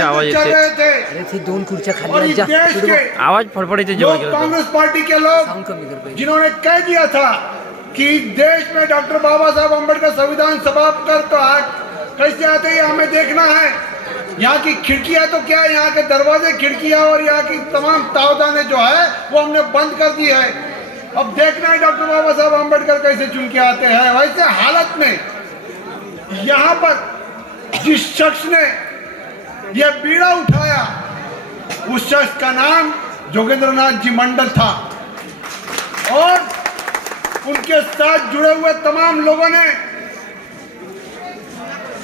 आवाज येते अरे थे दोन खुर्च्या खाली जा आवाज फडफडीचे कांग्रेस पार्टी के लोग जिन्होंने कह दिया था कि देश में डॉक्टर बाबा साहब अम्बेडकर संविधान समाप्त कर तो कैसे आते हैं हमें देखना है। यहाँ की खिड़कियां तो क्या है, यहाँ के दरवाजे खिड़कियां और यहाँ की तमाम तावदाने जो है वो हमने बंद कर दी है। अब देखना है डॉक्टर बाबा साहब अम्बेडकर कैसे चुन के आते हैं। वैसे हालत में यहाँ पर जिस शख्स ने यह बीड़ा उठाया उस शख्स का नाम जोगेंद्रनाथ जी मंडल था और उनके साथ जुड़े हुए तमाम लोगों ने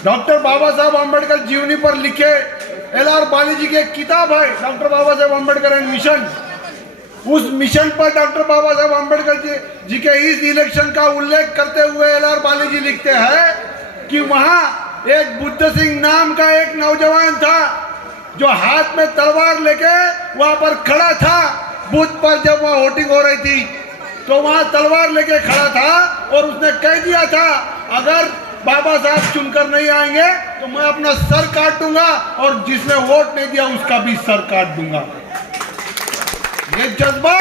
डॉक्टर बाबा साहब अम्बेडकर जीवनी पर लिखे LR बाली जी की एक किताब है doctor Baba Saheb Ambedkar and mission. उस मिशन पर डॉक्टर बाबा साहब अम्बेडकर जी के इस इलेक्शन का उल्लेख करते हुए LR बाली जी लिखते हैं कि वहां एक बुद्ध सिंह नाम का एक नौजवान था जो हाथ में तलवार लेके वहां पर खड़ा था। बूथ पर जब वहां वोटिंग हो रही थी तो वहां तलवार लेके खड़ा था और उसने कह दिया था अगर बाबा साहब चुनकर नहीं आएंगे तो मैं अपना सर काट दूंगा और जिसने वोट नहीं दिया उसका भी सर काट दूंगा। ये जज्बा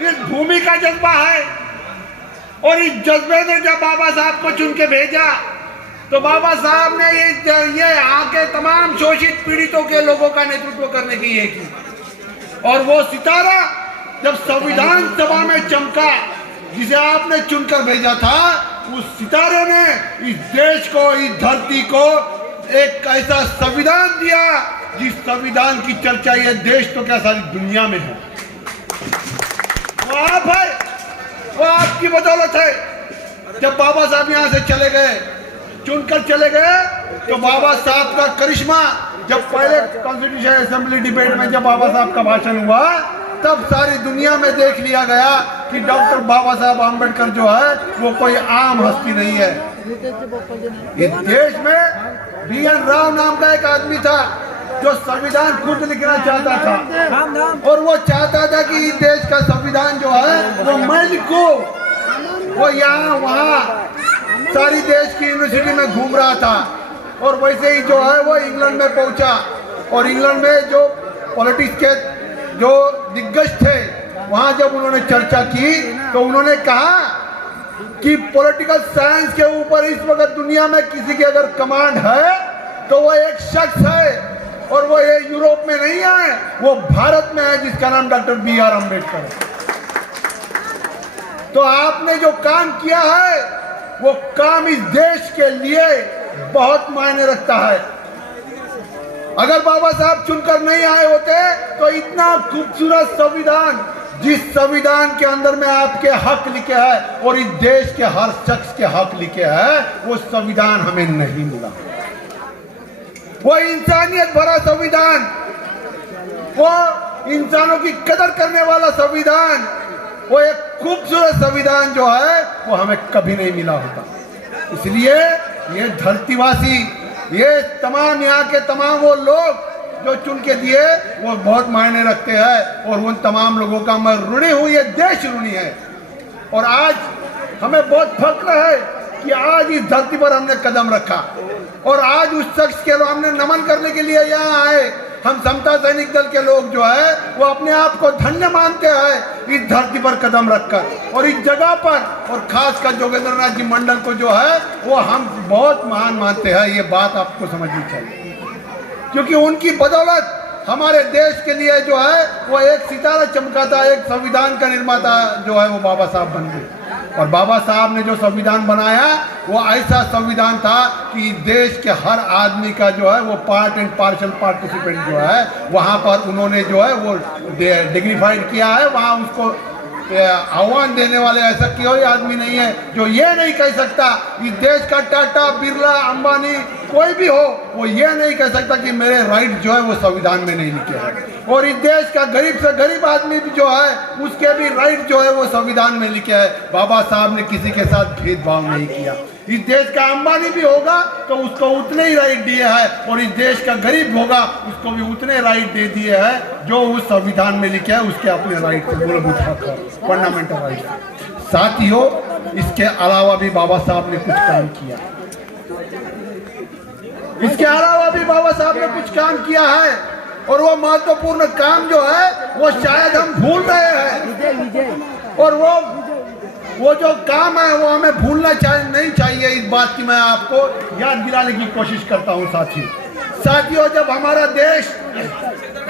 इस भूमि का जज्बा है और इस जज्बे ने जब बाबा साहब को चुन के भेजा तो बाबा साहब ने ये आके तमाम शोषित पीड़ितों के लोगों का नेतृत्व करने की ये की और वो सितारा जब संविधान सभा में चमका जिसे आपने चुनकर भेजा था उस सितारे ने इस देश को इस धरती को एक ऐसा संविधान दिया जिस संविधान की चर्चा ये देश तो क्या सारी दुनिया में है। वो आप है, वो आपकी बदौलत है। जब बाबा साहब यहाँ से चले गए चुनकर चले गए तो बाबा साहब का करिश्मा जब पहले कॉन्स्टिट्यूशन असेंबली डिबेट में जब बाबा साहब का भाषण हुआ तब सारी दुनिया में देख लिया गया कि डॉक्टर बाबा साहब अम्बेडकर जो है वो कोई आम हस्ती नहीं है। इस देश में BN राव नाम का एक आदमी था जो संविधान खुद लिखना चाहता था और वो चाहता था कि इस देश का संविधान जो है वो मैं लिखूं। वो यहाँ वहाँ सारी देश की यूनिवर्सिटी में घूम रहा था और वैसे ही जो है वो इंग्लैंड में पहुंचा और इंग्लैंड में जो पॉलिटिक्स के जो दिग्गज थे वहां जब उन्होंने चर्चा की तो उन्होंने कहा कि पॉलिटिकल साइंस के ऊपर इस वक्त दुनिया में किसी की अगर कमांड है तो वो एक शख्स है और वो ये यूरोप में नहीं है, वो भारत में है जिसका नाम डॉक्टर BR अम्बेडकर है। तो आपने जो काम किया है वो काम इस देश के लिए बहुत मायने रखता है। अगर बाबा साहब चुनकर नहीं आए होते तो इतना खूबसूरत संविधान जिस संविधान के अंदर में आपके हक लिखे हैं और इस देश के हर शख्स के हक लिखे हैं वो संविधान हमें नहीं मिला। वो इंसानियत भरा संविधान, वो इंसानों की कदर करने वाला संविधान, वो एक खूबसूरत संविधान जो है वो हमें कभी नहीं मिला होता। इसलिए ये धरतीवासी ये तमाम यहाँ के तमाम वो लोग जो चुन के दिए वो बहुत मायने रखते हैं और उन तमाम लोगों का मैं ऋणी हूँ। ये देश ऋणी है और आज हमें बहुत फख्र है कि आज इस धरती पर हमने कदम रखा और आज उस शख्स के हमने नमन करने के लिए यहाँ आए। हम समता सैनिक दल के लोग जो है वो अपने आप को धन्य मानते हैं इस धरती पर कदम रखकर और इस जगह पर और खासकर जोगेंद्रनाथ जी मंडल को जो है वो हम बहुत महान मानते हैं। ये बात आपको समझनी चाहिए क्योंकि उनकी बदौलत हमारे देश के लिए जो है वो एक सितारा चमका था, एक संविधान का निर्माता जो है वो बाबा साहब बन गए और बाबा साहब ने जो संविधान बनाया वो ऐसा संविधान था कि देश के हर आदमी का जो है वो पार्ट एंड पार्शल पार्टिसिपेंट जो है वहाँ पर उन्होंने जो है वो डिग्निफाइड किया है। वहाँ उसको आह्वान देने वाले ऐसा कोई आदमी नहीं है जो ये नहीं कह सकता इस देश का टाटा बिरला अंबानी कोई भी हो वो ये नहीं कह सकता कि मेरे राइट जो है वो संविधान में नहीं लिखे हैं और इस देश का गरीब से गरीब आदमी भी जो है उसके भी राइट जो है वो संविधान में लिखे है। बाबा साहब ने किसी के साथ भेदभाव नहीं किया। इस देश का अंबानी भी होगा तो उसको उतने ही राइट दिए हैं और इस देश का गरीब होगा उसको भी उतने राइट दे दिए हैं जो उस संविधान में लिखे है उसके अपने राइट से मूलभूत हक है, फंडामेंटल राइट। साथ ही हो इसके अलावा भी बाबा साहब ने कुछ काम किया। इसके अलावा भी बाबा साहब ने कुछ काम किया है और वो महत्वपूर्ण काम जो है वो शायद हम भूल रहे हैं और वो जो काम है वो हमें भूलना नहीं चाहिए। इस बात की मैं आपको याद दिलाने की कोशिश करता हूँ साथियों, जब हमारा देश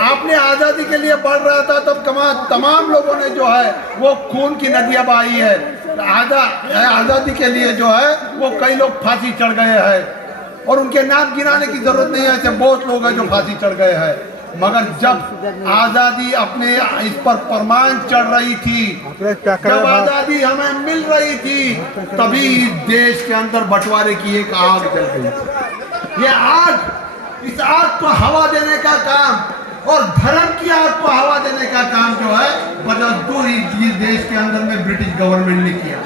आपने आज़ादी के लिए बढ़ रहा था तब तमाम लोगों ने जो है वो खून की नदियाँ बहाई है। आज़ादी के लिए जो है वो कई लोग फांसी चढ़ गए हैं और उनके नाम गिनाने की जरूरत नहीं है, ऐसे बहुत लोग हैं जो फांसी चढ़ गए हैं। मगर जब आज़ादी अपने इस पर परमान चढ़ रही थी, जब आज़ादी हमें मिल रही थी, तभी इस देश के अंदर बंटवारे की एक आग जल गई। ये आग, इस आग को हवा देने का काम और धर्म की आग को हवा देने का काम जो है बदस्तूर इस देश के अंदर में ब्रिटिश गवर्नमेंट ने किया।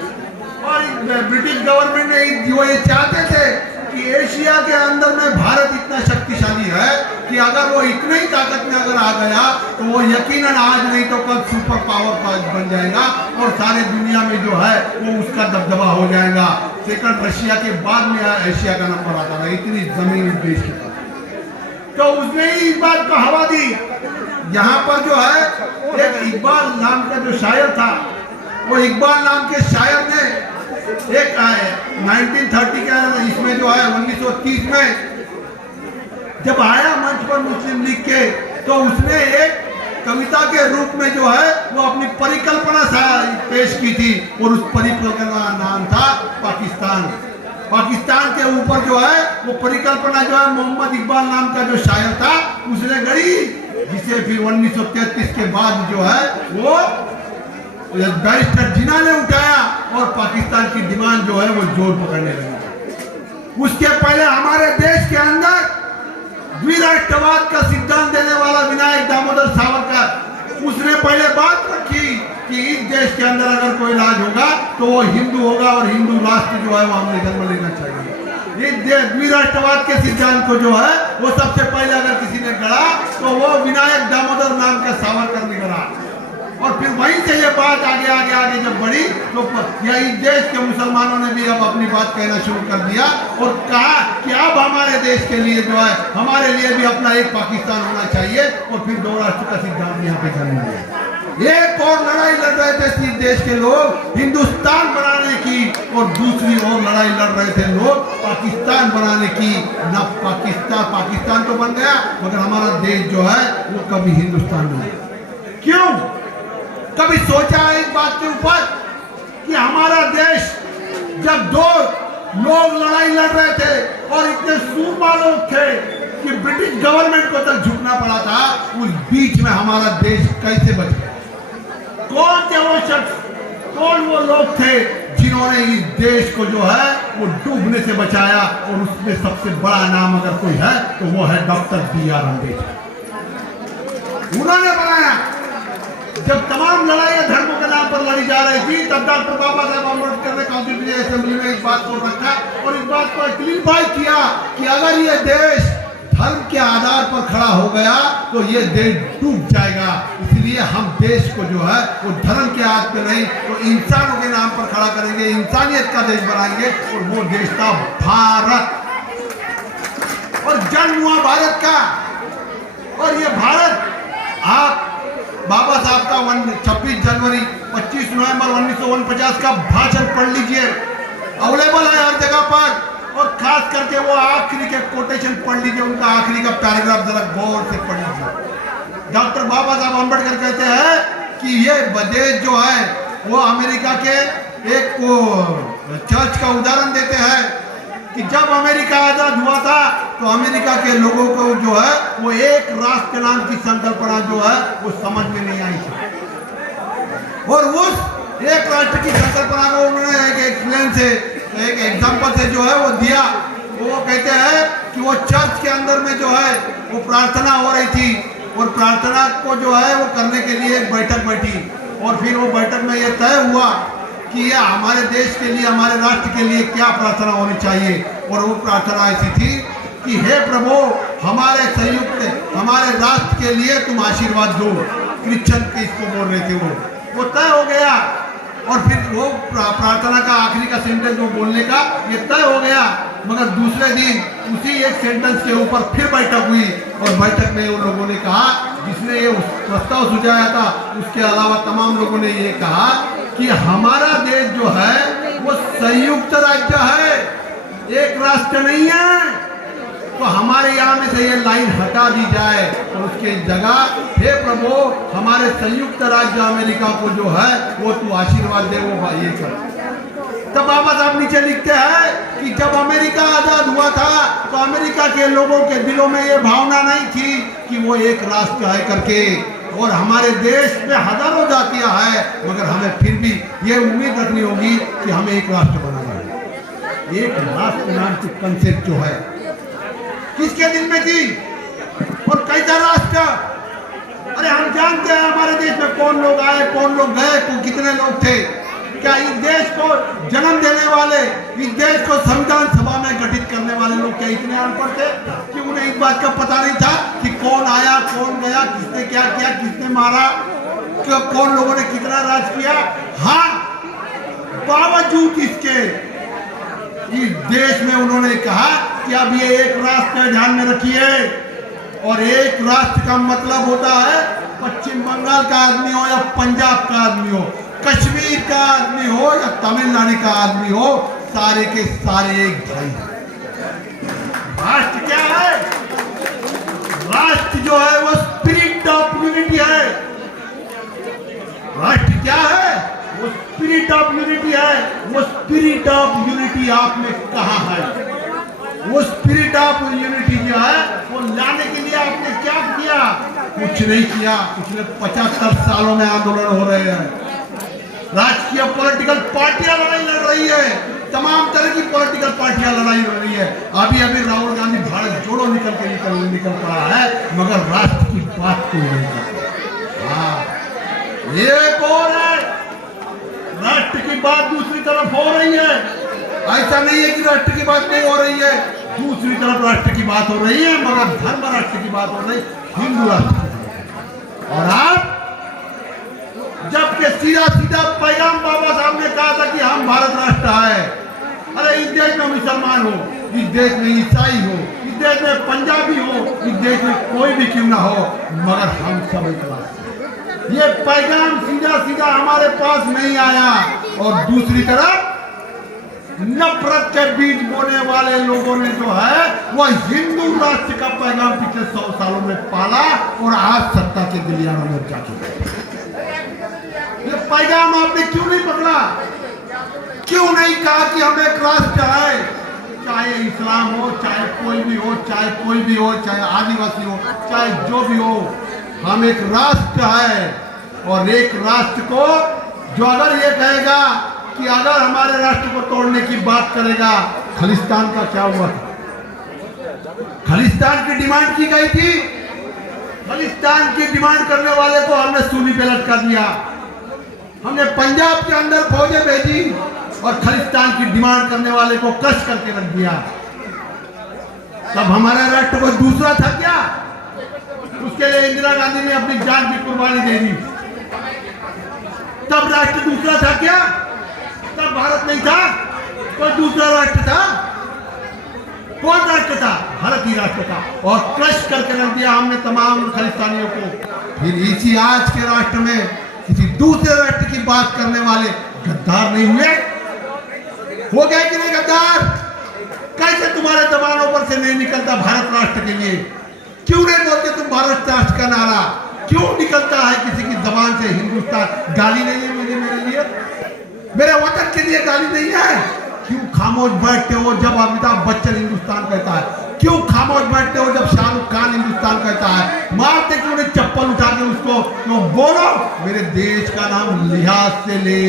और ब्रिटिश गवर्नमेंट ने वो ये चाहते थे कि एशिया के अंदर में भारत इतना शक्तिशाली है कि अगर वो इतनी ही ताकत में अगर आ गया तो वो यकीनन आज नहीं तो कल सुपर पावर बन जाएगा और सारे दुनिया में जो है वो उसका दबदबा हो जाएगा। सेकंड रशिया के बाद में एशिया का नंबर आता था, इतनी जमीन इस देश के पास। तो उसने ही इस बात को हवा दी। यहाँ पर जो है एक इकबाल नाम का जो शायर था, वो इकबाल नाम के शायर ने एक 1930 का इसमें जो है 1930 में जब आया मंच पर मुस्लिम लीग के, तो उसने एक कविता के रूप में जो है वो अपनी परिकल्पना पेश की थी और उस परिकल्पना का नाम था पाकिस्तान। पाकिस्तान के ऊपर जो है वो परिकल्पना जो है मोहम्मद इकबाल नाम का जो शायर था उसने गढ़ी, जिसे फिर 1933 के बाद जो है वो बैरिस्टर जिन्ना ने उठाया और पाकिस्तान की डिमांड जो है वो जोर पकड़ने लगी। उसके पहले हमारे देश के अंदर द्विराष्ट्रवाद का सिद्धांत देने वाला विनायक दामोदर सावरकर, उसने पहले बात रखी कि इस देश के अंदर अगर कोई राज होगा तो वो हिंदू होगा और हिंदू राष्ट्र जो है वो हमने जन्म लेना चाहिए। इस द्विराष्ट्रवाद के सिद्धांत को जो है वो सबसे पहले अगर किसी ने गढ़ा तो वो विनायक दामोदर नाम का सावरकर ने गढ़ा। और फिर वहीं से ये बात आगे जब बढ़ी तो इस देश के मुसलमानों ने भी अब अपनी बात कहना शुरू कर दिया और कहा कि अब हमारे देश के लिए जो है हमारे लिए भी अपना एक पाकिस्तान होना चाहिए और फिर दो राष्ट्र का सिद्धांत यहाँ पे जन्म लिया। एक और लड़ाई लड़ रहे थे इस देश के लोग हिंदुस्तान बनाने की और दूसरी ओर लड़ाई लड़ रहे थे लोग पाकिस्तान बनाने की। ना पाकिस्तान तो बन गया मगर हमारा देश जो है वो कभी हिंदुस्तान नहीं। क्यों? कभी सोचा है इस बात के ऊपर कि हमारा देश जब दो लोग लड़ाई लड़ रहे थे और इतने सूरमा लोग थे कि ब्रिटिश गवर्नमेंट को तक झुकना पड़ा था, उस बीच में हमारा देश कैसे बच गया? कौन थे वो शख्स, कौन वो लोग थे जिन्होंने इस देश को जो है वो डूबने से बचाया? और उसमें सबसे बड़ा नाम अगर कोई है तो वो है डॉक्टर B.R. अम्बेडकर। उन्होंने बनाया। जब तमाम लड़ाइयां धर्मों के नाम पर लड़ी जा रही थी तब डॉक्टर बाबा साहब अम्बेडकर ने कॉन्स्टिट्यूशन असेंबली में इस बात को रखा और इस बात को क्लियरिफाई किया कि अगर ये देश धर्म के आधार पर खड़ा हो गया तो ये देश डूब जाएगा। इसलिए हम देश को जो है वो धर्म के आधार पर नहीं तो इंसानों के नाम पर खड़ा करेंगे, इंसानियत का देश बनाएंगे और वो देश था भारत। और जन्म हुआ भारत का और ये भारत आप बाबा साहब का 26 जनवरी 25 नवंबर 1949 का भाषण पढ़ लीजिए, अवेलेबल है हर जगह पर। और खास करके वो आखिरी के कोटेशन पढ़ लीजिए, उनका आखिरी का पैराग्राफ जरा गौर से पढ़ लीजिए। डॉक्टर बाबा साहब अम्बेडकर कहते हैं कि ये देश जो है वो अमेरिका के एक चर्च का उदाहरण देते हैं कि जब अमेरिका आजाद हुआ था तो अमेरिका के लोगों को जो है वो एक राष्ट्र नाम की संकल्पना जो है वो समझ में नहीं आई थी और उस एक राष्ट्र की संकल्पना को उन्होंने एक एक्सप्लेन से एक एग्जांपल से जो है वो दिया। वो कहते हैं कि वो चर्च के अंदर में जो है वो प्रार्थना हो रही थी और प्रार्थना को जो है वो करने के लिए एक बैठक बैठी और फिर वो बैठक में ये तय हुआ कि ये हमारे देश के लिए हमारे राष्ट्र के लिए क्या प्रार्थना होनी चाहिए। और वो प्रार्थना ऐसी थी कि हे प्रभु हमारे संयुक्त हमारे राष्ट्र के लिए तुम आशीर्वाद दो। क्रिश्चियन के इसको बोल रहे थे वो तय हो गया और फिर वो प्रार्थना का आखिरी का सेंटेंस वो बोलने का ये तय हो गया। मगर दूसरे दिन उसी एक सेंटेंस के ऊपर फिर बैठक हुई और बैठक में उन लोगों ने कहा, जिसने ये प्रस्ताव सुझाया था उसके अलावा तमाम लोगों ने ये कहा कि हमारा देश जो है वो संयुक्त राज्य है, एक राष्ट्र नहीं है। तो हमारे यहाँ में से ये लाइन हटा दी जाए और उसके जगह हे प्रभु हमारे संयुक्त राज्य अमेरिका को जो है वो तू आशीर्वाद दे, वो ये कर। तब बाबा साहब नीचे लिखते हैं कि जब अमेरिका आजाद हुआ था तो अमेरिका के लोगों के दिलों में ये भावना नहीं थी कि वो एक राष्ट्र है करके, और हमारे देश में हजारों जातियां हैं, मगर हमें फिर भी ये उम्मीद रखनी होगी कि हमें एक राष्ट्र बनाना है। एक राष्ट्र नाम की कंसेप्ट जो है किसके दिल में थी और कैसा राष्ट्र? अरे हम जानते हैं हमारे देश में कौन लोग आए, कौन लोग गए, तो कितने लोग थे। क्या इस देश को जन्म देने वाले, इस देश को संविधान सभा में गठित करने वाले लोग क्या इतने अनपढ़ थे कि उन्हें इस बात का पता नहीं था कि कौन आया, कौन गया, किसने क्या किया, किसने मारा, कौन लोगों ने कितना राज किया? हाँ, बावजूद इसके इस देश में उन्होंने कहा कि अब ये एक राष्ट्र ध्यान में रखिए, और एक राष्ट्र का मतलब होता है पश्चिम बंगाल का आदमी हो या पंजाब का आदमी हो, कश्मीर का आदमी हो या तमिलनाडु का आदमी हो, सारे के सारे एक भाई हैं। राष्ट्र क्या है? राष्ट्र जो है वो स्पिरिट ऑफ यूनिटी है। राष्ट्र क्या है? वो स्पिरिट ऑफ यूनिटी है। वो स्पिरिट ऑफ यूनिटी आपने कहा है, वो स्पिरिट ऑफ यूनिटी जो है वो लाने के लिए आपने क्या किया? कुछ नहीं किया। पिछले 75 सालों में आंदोलन हो रहे हैं, राजकीय पॉलिटिकल पार्टियां लड़ाई लड़ रही है, तमाम तरह की पॉलिटिकल पार्टियां लड़ाई लड़ रही है। अभी राहुल गांधी भारत जोड़ो निकल पड़ा है, मगर राष्ट्र की बात कोई नहीं करता। हाँ, एक और है, राष्ट्र की बात दूसरी तरफ हो रही है। ऐसा नहीं है कि राष्ट्र की बात नहीं हो रही है, दूसरी तरफ राष्ट्र की बात हो रही है, मगर धर्म राष्ट्र की बात हो रही, हिंदू राष्ट्र की। और आप जबकि सीधा सीधा पैगाम बाबा साहब ने कहा था कि हम भारत राष्ट्र है। अरे इस देश में मुसलमान हो, इस देश में ईसाई हो, इस देश में पंजाबी हो, इस देश में कोई भी क्यों ना हो, मगर हम सब एक राष्ट्र। ये पैगाम सीधा सीधा हमारे पास नहीं आया। और दूसरी तरफ नफरत के बीज बोने वाले लोगों ने जो है वो हिंदू राष्ट्र का पैगाम पिछले 100 सालों में पाला और आज सत्ता के गिलियानों में जाके ये पैगाम आपने क्यों नहीं पकड़ा? क्यों नहीं कहा कि हम एक राष्ट्र है? चाहे इस्लाम हो, चाहे कोई भी हो, चाहे कोई भी हो, चाहे आदिवासी हो, चाहे जो भी हो, हम एक राष्ट्र है। और एक राष्ट्र को जो अगर ये कहेगा कि अगर हमारे राष्ट्र को तोड़ने की बात करेगा, खालिस्तान का क्या हुआ? खालिस्तान की डिमांड की गई थी, खालिस्तान की डिमांड करने वाले को हमने सूली पे लटका दिया। हमने पंजाब के अंदर फौजें भेजी और खालिस्तान की डिमांड करने वाले को कस करके रख दिया। तब हमारा राष्ट्र को दूसरा था क्या? उसके लिए इंदिरा गांधी ने अपनी जान की कुर्बानी दे दी। तब राष्ट्र दूसरा था क्या? तब भारत नहीं था, कोई दूसरा राष्ट्र था? कौन राष्ट्र था? भारत ही राष्ट्र था। और क्रश करके रख दिया हमने तमाम खालिस्तानियों को। फिर इसी आज के राष्ट्र में किसी दूसरे राष्ट्र की बात करने वाले गद्दार नहीं हुए? हो गए कि नहीं गद्दार? कैसे तुम्हारे जबानों पर से नहीं निकलता भारत राष्ट्र के लिए? क्यों नहीं बोलते तुम भारत राष्ट्र का नारा? क्यों निकलता है किसी की जबान से हिंदुस्तान? गाली नहीं है मेरे लिए, मेरे वतन के लिए गाली नहीं है। क्यों खामोश बैठते हो जब अमिताभ बच्चन हिंदुस्तान कहता है? क्यों खामोश बैठते हो जब शाहरुख खान हिंदुस्तान कहता है? मारते क्यों नहीं चप्पल उठा के उसको? क्यों बोलो मेरे देश का नाम लिहाज से ले।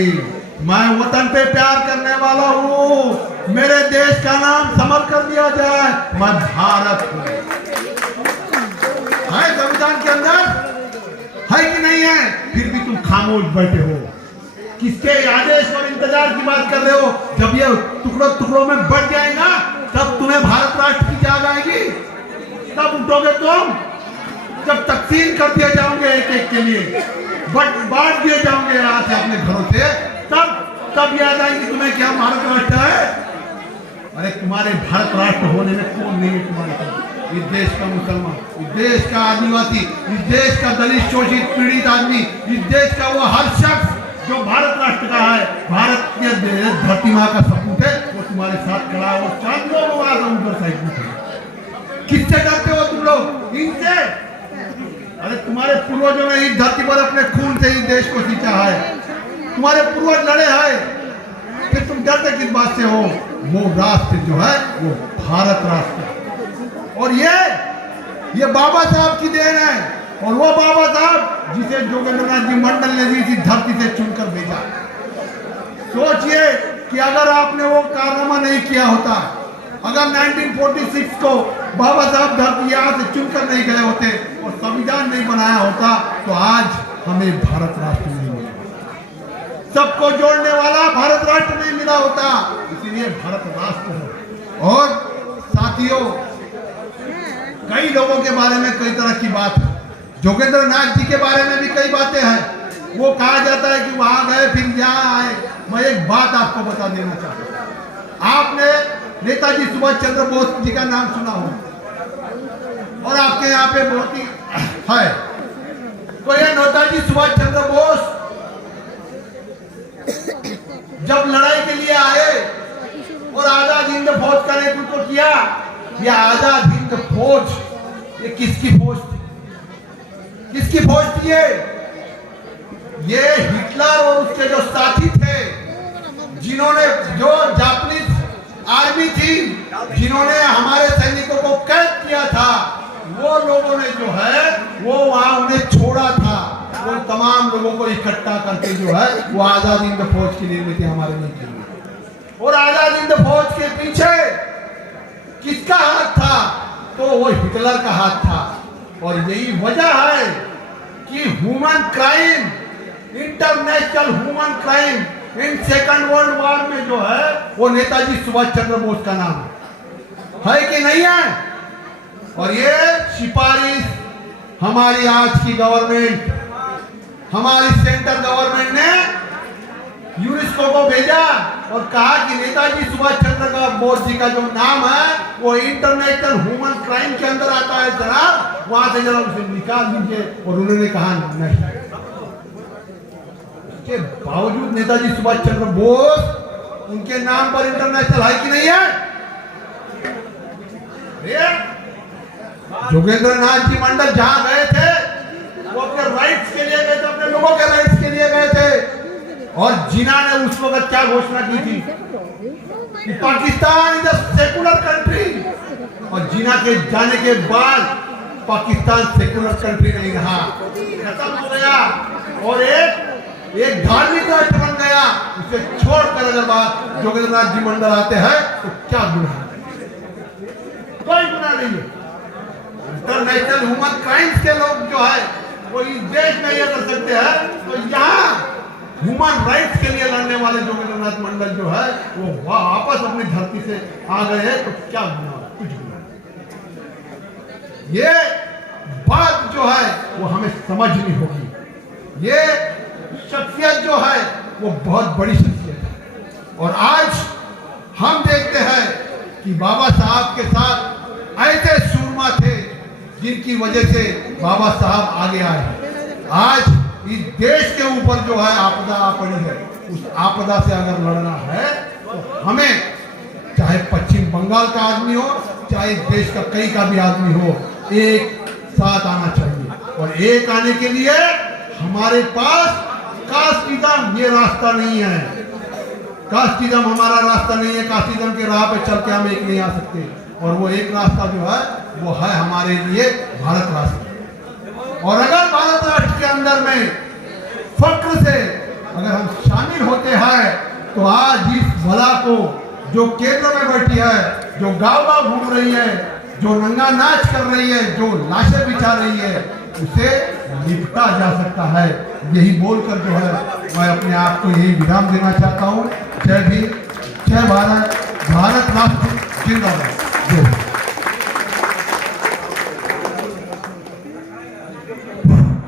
मैं वतन पे प्यार करने वाला हूँ, मेरे देश का नाम समर कर दिया जाए, मैं भारत हूँ। है संविधान के अंदर है कि नहीं है? फिर भी तुम खामोश बैठे हो। किसके आदेश और इंतजार की बात कर रहे हो? जब ये टुकड़ों टुकड़ों में बढ़ जाएगा तब तुम्हें भारत राष्ट्र की याद आएगी, तब उठोगे तुम। जब तकसीम कर दिए जाओगे एक एक के लिए, बांट दिए जाओगे यहाँ से अपने घरों से, तब याद आएगी तुम्हें क्या भारत राष्ट्र है। अरे तुम्हारे भारत राष्ट्र होने में कौन नहीं है तुम्हारे साथ? इस देश का मुसलमान, इस देश का आदिवासी, इस देश का दलित शोषित पीड़ित आदमी, इस देश का वो हर शख्स जो भारत राष्ट्र का है, भारत के धरती माँ का सपूत है, वो तुम्हारे साथ खड़ा है। और चांद लोग उधर साइड में किससे डरते हो तुम लोग? इनसे। अरे तुम्हारे पूर्वजों ने इस धरती पर अपने खून से इस देश को सींचा है, तुम्हारे पूर्वज लड़े हैं, फिर तुम डरते किस बात से हो? वो राष्ट्र जो है वो भारत राष्ट्र है। और ये बाबा साहब की देन है, और वो बाबा साहब जिसे जोगेंद्रनाथ जी मंडल ने इसी धरती से चुनकर भेजा। सोचिए कि अगर आपने वो कारनामा नहीं किया होता, अगर 1946 को बाबा साहब धरती यहाँ से चुनकर नहीं गए होते और संविधान नहीं बनाया होता, तो आज हमें भारत राष्ट्र नहीं मिला, सबको जोड़ने वाला भारत राष्ट्र नहीं मिला होता। इसीलिए भारत राष्ट्र है। और साथियों, कई लोगों के बारे में कई तरह की बात है, जोगेंद्रनाथ जी के बारे में भी कई बातें हैं। वो कहा जाता है कि वहां गए फिर यहाँ आए। मैं एक बात आपको बता देना चाहता हूँ, आपने नेताजी सुभाष चंद्र बोस जी का नाम सुना हो, और आपके यहाँ पे बहुत ही है, तो ये नेताजी सुभाष चंद्र बोस जब लड़ाई के लिए आए और आजाद हिंद फौज का नेतृत्व किया, ये आजाद हिंद फौज ये किसकी फौज थी? किसकी फौज थी ये हिटलर और उसके जो साथी थे, जिन्होंने जो जापानीज आर्मी थी, जिन्होंने हमारे सैनिकों को कैद किया था, वो लोगों ने जो है वो वहां उन्हें छोड़ा था। वो तमाम लोगों को इकट्ठा करके जो है वो आजाद हिंद फौज की निर्मित हमारे लिए की। और आजाद हिंद फौज के पीछे किसका हाथ था? तो वो हिटलर का हाथ था। और यही वजह है कि human crime, international human crime in second world war में जो है वो नेताजी सुभाष चंद्र बोस का नाम है कि नहीं है? और ये सिफारिश हमारी आज की गवर्नमेंट, हमारी सेंट्रल गवर्नमेंट ने यूनेस्को को भेजा और कहा कि नेताजी सुभाष चंद्र बोस जी का जो नाम है वो इंटरनेशनल ह्यूमन क्राइम के अंदर आता है जनाब, वहां से जरा उसे निकाल दीजिए। और उन्होंने कहा नहीं। के बावजूद नेताजी सुभाष चंद्र बोस उनके नाम पर इंटरनेशनल है कि नहीं है? जोगेंद्रनाथ जी मंडल जहां गए थे वो अपने राइट्स के लिए गए थे, अपने लोगों के राइट्स के लिए गए थे। और जिन्ना ने उस वक्त क्या घोषणा की थी कि Pakistan is a secular country, और जिन्ना के जाने के बाद पाकिस्तान सेकुलर कंट्री नहीं रहा, खत्म हो गया और एक धार्मिक राष्ट्र बन गया। उसे छोड़कर अगर बात जोगेंद्रनाथ जी मंडल आते हैं तो क्या गुनाह? कोई गुनाह नहीं है। इंटरनेशनल ह्यूमन क्राइम्स के लोग जो है वो इस देश में ये कर सकते हैं, तो यहाँ ह्यूमन राइट्स के लिए लड़ने वाले जोगेंद्रनाथ मंडल जो है वो वापस अपनी धरती से आ गए हैं, तो क्या गुनाह? कुछ गुनाह। ये बात जो है वो हमें समझनी होगी। ये शख्सियत जो है वो बहुत बड़ी शख्सियत है। और आज हम देखते हैं कि बाबा साहब के साथ ऐसे सूरमा थे जिनकी वजह से बाबा साहब आगे आए। आज इस देश के ऊपर जो है आपदा आ पड़ी है, उस आपदा से अगर लड़ना है तो हमें, चाहे पश्चिम बंगाल का आदमी हो, चाहे देश का कई का भी आदमी हो, एक साथ आना चाहिए। और एक आने के लिए हमारे पास कास्टिज्म ये रास्ता नहीं है। कास्टिज्म हमारा रास्ता नहीं है। कास्टिज्म के राह पे चल के हम एक नहीं आ सकते। और वो एक रास्ता जो है वो है हमारे लिए भारत राष्ट्र। और अगर भारत राष्ट्र के अंदर में फक्र से अगर हम शामिल होते हैं तो आज इस भला को जो केंद्र में बैठी है, जो गाँव घूम रही है, जो नंगा नाच कर रही है, जो लाशें बिछा रही है, उसे निपटा जा सकता है। यही बोलकर जो है मैं अपने आप को यही विराम देना चाहता हूँ। जय भीम, जय भारत, भारत राष्ट्र जिंदाबाद।